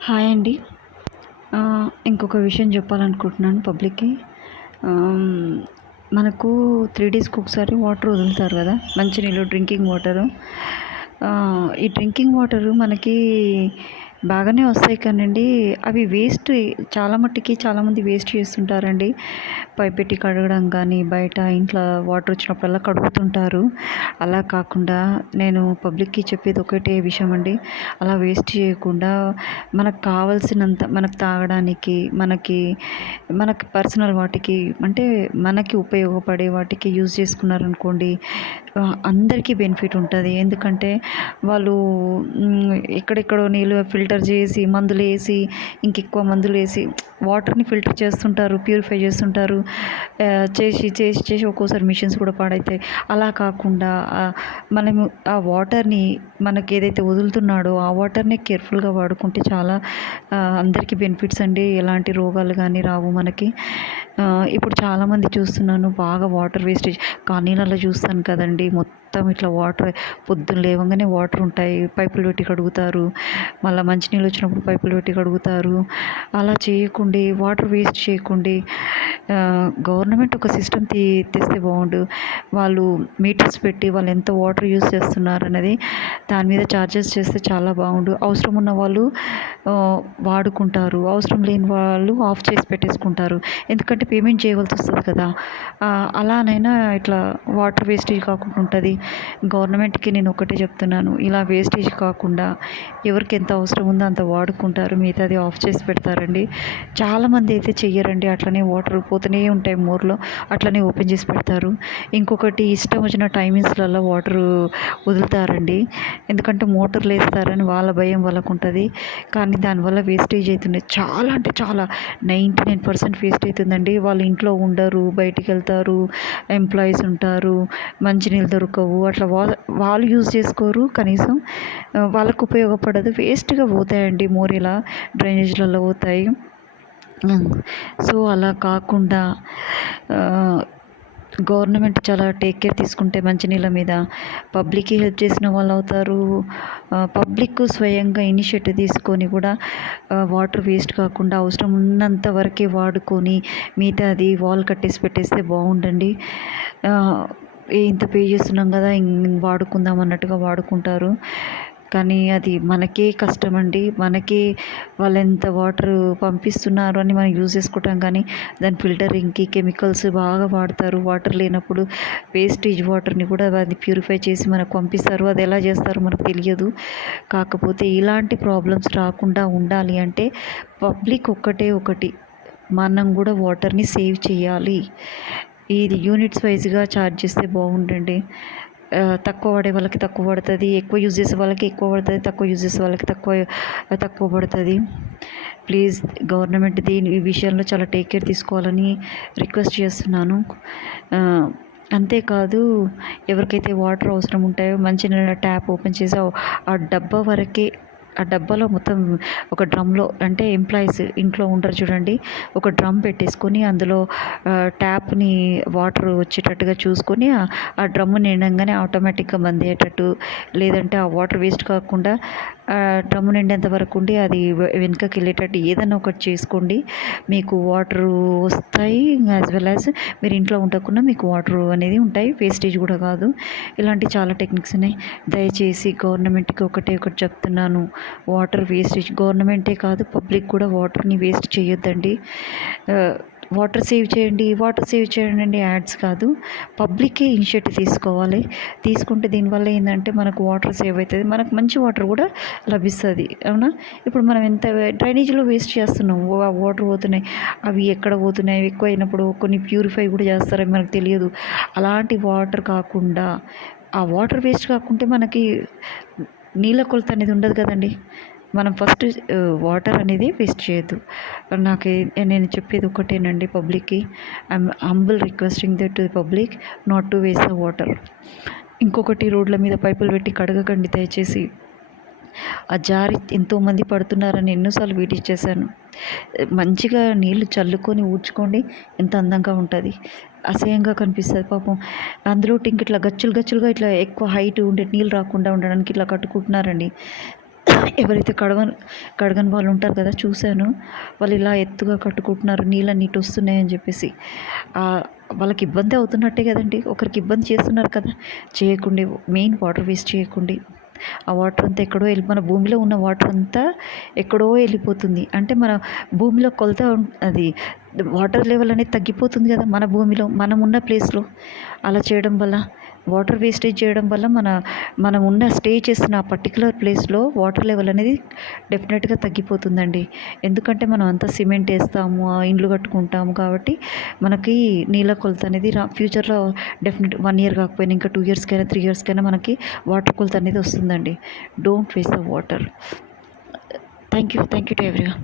Hi అండి. ఇంకొక విషయం చెప్పాలనుకుంటున్నాను పబ్లిక్‌కి. ఆహ్, మనకు 3 డేస్‌కి ఒకసారి వాటర్ వదులుతారు కదా! మంచినీళ్ళు, డ్రింకింగ్ వాటరు. ఈ డ్రింకింగ్ వాటరు మనకి బాగానే వస్తాయి కానండి, అవి వేస్ట్. చాలా మట్టికి చాలామంది వేస్ట్ చేస్తుంటారండి. పైపెట్టి కడగడం కానీ, బయట ఇంట్లో వాటర్ వచ్చినప్పుడల్లా కడుగుతుంటారు. అలా కాకుండా నేను పబ్లిక్‌కి చెప్పేది ఒకటే విషయం అండి. అలా వేస్ట్ చేయకుండా మనకు కావాల్సినంత మనకు తాగడానికి, మనకి పర్సనల్ వాటికి, అంటే మనకి ఉపయోగపడే వాటికి యూజ్ చేసుకున్నారనుకోండి, అందరికీ బెనిఫిట్ ఉంటది. ఎందుకంటే వాళ్ళు ఎక్కడెక్కడో నీళ్ళు ఫిల్టర్ చేసి, మందులేసి, ఇంకెక్కువ మందులేసి వాటర్‌ని ఫిల్టర్ చేస్తుంటారు, ప్యూరిఫై చేస్తుంటారు. చేసి ఒక్కోసారి మిషన్స్ కూడా పాడైతాయి. అలా కాకుండా మనము ఆ వాటర్‌ని, మనకేదైతే వదులుతున్నాడో ఆ వాటర్‌ని కేర్‌ఫుల్‌గా వాడుకుంటే చాలా అందరికీ బెనిఫిట్స్ అండి. ఎలాంటి రోగాలు గానీ రావు మనకి. ఇప్పుడు చాలామంది చూస్తున్నాను, బాగా వాటర్ వేస్టేజ్. కాలనీలలో చూస్తాను కదండీ, మొత్తం ఇట్లా వాటర్ పొద్దున్న లేవంగానే వాటర్ ఉంటాయి, పైపులు పెట్టి కడుగుతారు. మళ్ళీ మంచినీళ్ళు వచ్చినప్పుడు పైపులు పెట్టి కడుగుతారు. అలా చేయకుండి, వాటర్ వేస్ట్ చేయకుండి, గవర్నమెంట్ ఒక సిస్టమ్ తెస్తే బాగుండు. వాళ్ళు మీటర్స్ పెట్టి వాళ్ళు ఎంత వాటర్ యూజ్ చేస్తున్నారు అనేది దాని మీద ఛార్జెస్ చేస్తే చాలా బాగుండు. అవసరం ఉన్న వాళ్ళు వాడుకుంటారు, అవసరం లేని వాళ్ళు ఆఫ్ చేసి పెట్టేసుకుంటారు. ఎందుకంటే పేమెంట్ చేయవలసి వస్తుంది కదా! అలానైనా ఇట్లా వాటర్ వేస్టేజ్ కాకుండా ఉంటుంది. గవర్నమెంట్‌కి నేను ఒకటే చెప్తున్నాను, ఇలా వేస్టేజ్ కాకుండా ఎవరికి ఎంత అవసరం ఉందో అంత వాడుకుంటారు, మిగతాది ఆఫ్ చేసి పెడతారండి. చాలామంది అయితే చెయ్యరండి, అట్లనే వాటర్ పోతూనే ఉంటాయి మోర్‌లో, అట్లనే ఓపెన్ చేసి పెడతారు. ఇంకొకటి, ఇష్టం వచ్చిన టైమింగ్స్‌లలో వాటరు వదులుతారండి. ఎందుకంటే మోటార్లు వేస్తారని వాళ్ళ భయం వాళ్ళకుంటుంది. కానీ దానివల్ల వేస్టేజ్ అవుతుంది. చాలా అంటే చాలా 99% వేస్ట్ అవుతుందండి. వాళ్ళు ఇంట్లో ఉండరు, బయటికెళ్తారు, ఎంప్లాయీస్ ఉంటారు, మంచినీళ్ళు దొరకవు. అట్లా వాళ్ళు యూజ్ చేసుకోరు కనీసం. వాళ్ళకు ఉపయోగపడదు, వేస్ట్‌గా పోతాయండి మోరీలా, డ్రైనేజ్‌లలో పోతాయి. సో అలా కాకుండా గవర్నమెంట్ చాలా టేక్ కేర్ తీసుకుంటే మంచినీళ్ళ మీద పబ్లిక్‌కి హెల్ప్ చేసిన వాళ్ళు అవుతారు. పబ్లిక్ స్వయంగా ఇనిషియేటివ్ తీసుకొని కూడా వాటర్ వేస్ట్ కాకుండా అవసరం ఉన్నంత వరకే వాడుకొని మిగతాది వాల్ కట్టేసి పెట్టేస్తే బాగుండండి. ఇంత పే చేస్తున్నాం కదా, వాడుకుందాం అన్నట్టుగా వాడుకుంటారు. కానీ అది మనకే కష్టమండి. మనకే వాళ్ళు ఎంత వాటర్ పంపిస్తున్నారు అని మనం యూజ్ చేసుకుంటాం, కానీ దాని ఫిల్టరింగ్‌కి కెమికల్స్ బాగా వాడతారు. వాటర్ లేనప్పుడు వేస్టేజ్ వాటర్‌ని కూడా అది ప్యూరిఫై చేసి మనకు పంపిస్తారు. అది ఎలా చేస్తారో మనకు తెలియదు. కాకపోతే ఇలాంటి ప్రాబ్లమ్స్ రాకుండా ఉండాలి అంటే పబ్లిక్ ఒక్కటే ఒకటి, మనం కూడా వాటర్‌ని సేవ్ చేయాలి. ఇది యూనిట్స్ వైస్‌గా ఛార్జ్ చేస్తే బాగుండండి. తక్కువ వాడే వాళ్ళకి తక్కువ పడుతుంది, ఎక్కువ యూజ్ చేసే వాళ్ళకి ఎక్కువ పడుతుంది, తక్కువ యూజ్ చేసే వాళ్ళకి తక్కువ పడుతుంది. ప్లీజ్ గవర్నమెంట్ ఈ విషయంలో చాలా టేక్ కేర్ తీసుకోవాలని రిక్వెస్ట్ చేస్తున్నాను. అంతేకాదు, ఎవరికైతే వాటర్ అవసరం ఉంటాయో మంచినీళ్ళ ట్యాప్ ఓపెన్ చేసి ఆ డబ్బా వరకే, ఆ డబ్బాలో మొత్తం ఒక డ్రమ్‌లో, అంటే ఎంప్లాయీస్ ఇంట్లో ఉంటారు చూడండి, ఒక డ్రమ్ పెట్టేసుకొని అందులో ట్యాప్‌ని వాటర్ వచ్చేటట్టుగా చూసుకొని ఆ డ్రమ్ నిండంగానే ఆటోమేటిక్‌గా బంద్ అయ్యేటట్టు, లేదంటే ఆ వాటర్ వేస్ట్ కాకుండా డ్రమ్ నిండేంత వరకు ఉండి అది వెనుకకి వెళ్ళేటట్టు ఏదైనా ఒకటి చేసుకోండి. మీకు వాటరు వస్తాయి. యాజ్ వెల్ యాజ్ మీరు ఇంట్లో ఉండకుండా మీకు వాటర్ అనేది ఉంటాయి, వేస్టేజ్ కూడా కాదు. ఇలాంటి చాలా టెక్నిక్స్ ఉన్నాయి. దయచేసి గవర్నమెంట్‌కి ఒకటే ఒకటి చెప్తున్నాను, వాటర్ వేస్టేజ్ గవర్నమెంటే కాదు, పబ్లిక్ కూడా వాటర్‌ని వేస్ట్ చేయొద్దండి. వాటర్ సేవ్ చేయండి, వాటర్ సేవ్ చేయండి అండి యాడ్స్ కాదు, పబ్లిక్కే ఇనిషియేటివ్ తీసుకోవాలి. తీసుకుంటే దీనివల్ల ఏంటంటే మనకు వాటర్ సేవ్ అవుతుంది, మనకు మంచి వాటర్ కూడా లభిస్తుంది. అవునా? ఇప్పుడు మనం ఎంత డ్రైనేజీలో వేస్ట్ చేస్తున్నాం, వాటర్ పోతున్నాయి, అవి ఎక్కడ పోతున్నాయి, ఎక్కువ అయినప్పుడు కొన్ని ప్యూరిఫై కూడా చేస్తారని మనకు తెలియదు. అలాంటి వాటర్ కాకుండా, ఆ వాటర్ వేస్ట్ కాకుంటే మనకి నీళ్ళ కొలత అనేది ఉండదు కదండి. మనం ఫస్ట్ వాటర్ అనేది వేస్ట్ చేయొద్దు. నేను చెప్పేది ఒకటేనండి పబ్లిక్‌కి. I'm humble requesting to the public not to waste the water. ఇంకొకటి, రోడ్ల మీద పైపులు పెట్టి కడగకండి దయచేసి. ఆ జారి ఎంతోమంది పడుతున్నారని ఎన్నోసార్లు వీడియో చేశాను. మంచిగా నీళ్ళు చల్లుకొని ఊడ్చుకోండి, ఎంత అందంగా ఉంటుంది. అసహ్యంగా కనిపిస్తుంది పాపం. అందులో ఇట్లా గచ్చులుగా ఇట్లా ఎక్కువ హైట్ ఉండే నీళ్ళు రాకుండా ఉండడానికి ఇట్లా కట్టుకుంటున్నారండి. ఎవరైతే కడగని వాళ్ళు ఉంటారు కదా, చూశాను. వాళ్ళు ఇలా ఎత్తుగా కట్టుకుంటున్నారు నీళ్ళన్నీ ఇటు వస్తున్నాయని చెప్పేసి. వాళ్ళకి ఇబ్బంది అవుతున్నట్టే కదండి, ఒకరికి ఇబ్బంది చేస్తున్నారు కదా. చేయకండి, మెయిన్ వాటర్ వేస్ట్ చేయకండి. ఆ వాటర్ అంతా ఎక్కడో మన భూమిలో ఉన్న వాటర్ అంతా ఎక్కడో వెళ్ళిపోతుంది. అంటే మన భూమిలో కొలత అది వాటర్ లెవెల్ అనేది తగ్గిపోతుంది కదా మన భూమిలో, మనం ఉన్న ప్లేస్లో. అలా చేయడం వల్ల, వాటర్ వేస్టేజ్ చేయడం వల్ల మనం ఉన్న స్టే చేసిన పర్టికులర్ ప్లేస్లో వాటర్ లెవెల్ అనేది డెఫినెట్గా తగ్గిపోతుందండి. ఎందుకంటే మనం అంతా సిమెంట్ వేస్తాము, ఇండ్లు కట్టుకుంటాము కాబట్టి మనకి నీళ్ళ కొలత అనేది ఫ్యూచర్లో డెఫినెట్ 1 ఇయర్ కాకపోయినా ఇంకా 2 ఇయర్స్కైనా 3 ఇయర్స్కైనా మనకి వాటర్ కొలత అనేది వస్తుందండి. Don't waste the water. Thank you to everyone.